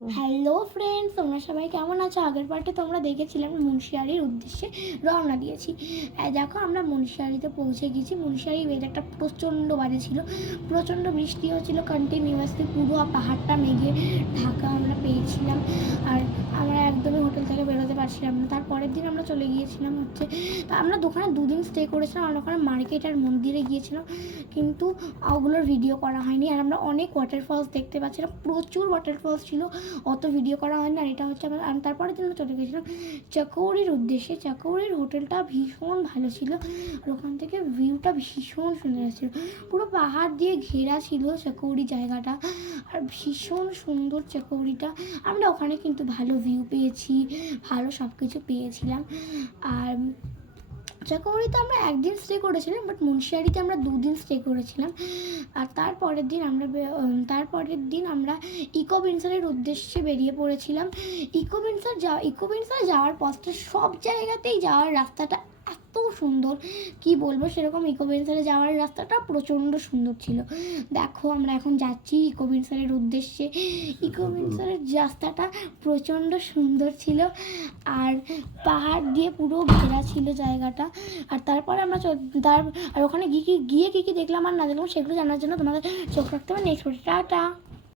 Hello friends, তোমরা সবাই কেমন আছো? আগের পার্টে তোমরা দেখেছিলাম মুন্সিয়ারির উদ্দেশ্যে রওনা দিয়েছি। দেখো আমরা মুন্সিয়ারিতে পৌঁছে গেছি। মুন্সিয়ারি ওয়েদারটা প্রচণ্ড বাজে ছিল, প্রচণ্ড বৃষ্টি হচ্ছিলো কন্টিনিউয়াসলি, পুরো পাহাড়টা মেঘে ঢাকা আমরা পেয়েছিলাম। আর আমরা একদমই হোটেল থেকে বেরোতে পারছিলাম না। তারপরের দিন আমরা চলে গিয়েছিলাম আমরা দোকানে দুদিন স্টে করেছিলাম। আমরা ওখানে মার্কেট আর মন্দিরে গিয়েছিলাম, কিন্তু ওগুলোর ভিডিও করা হয়নি। আর আমরা অনেক ওয়াটারফলস দেখতে পাচ্ছিলাম, প্রচুর ওয়াটারফলস ছিল, অত ভিডিও করা হয় না। আর এটা হচ্ছে আমার তারপরের দিন চলে গেছিলাম চাকৌরির উদ্দেশ্যে। চাকৌরির হোটেলটা ভীষণ ভালো ছিল, আর ওখান থেকে ভিউটা ভীষণ সুন্দর ছিল, পুরো পাহাড় দিয়ে ঘেরা ছিল চাকৌরি জায়গাটা, আর ভীষণ সুন্দর চাকৌরিটা। আমরা ওখানে কিন্তু ভালো ভিউ পেয়েছি, ভালো সব কিছু পেয়েছিলাম। আর চাকৌরিতে আমরা একদিন স্টে করেছিলাম, বাট মুন্সিয়ারিতে আমরা দুদিন স্টে করেছিলাম। আর তারপরের দিন আমরা ইকো ভিনসারের উদ্দেশ্যে বেরিয়ে পড়েছিলাম। ইকো ভিনসার যাওয়ার পথটা সব জায়গাতেই যাওয়ার রাস্তাটা এত সুন্দর, কি বলবো। সেরকম ইকো ভিনসারে যাওয়ার রাস্তাটা প্রচণ্ড সুন্দর ছিল। দেখো আমরা এখন যাচ্ছি ইকো ভিনসারের উদ্দেশ্যে। ইকো ভিনসারের রাস্তাটা প্রচণ্ড সুন্দর ছিল, আর পাহাড় দিয়ে পুরো ঘেরা ছিল জায়গাটা। আর তারপরে আমরা আর ওখানে গিয়ে কী কী দেখলাম আর না দেখলাম সেগুলো জানার জন্য তোমাদের চোখ রাখতে হবে নেক্সট টাটা।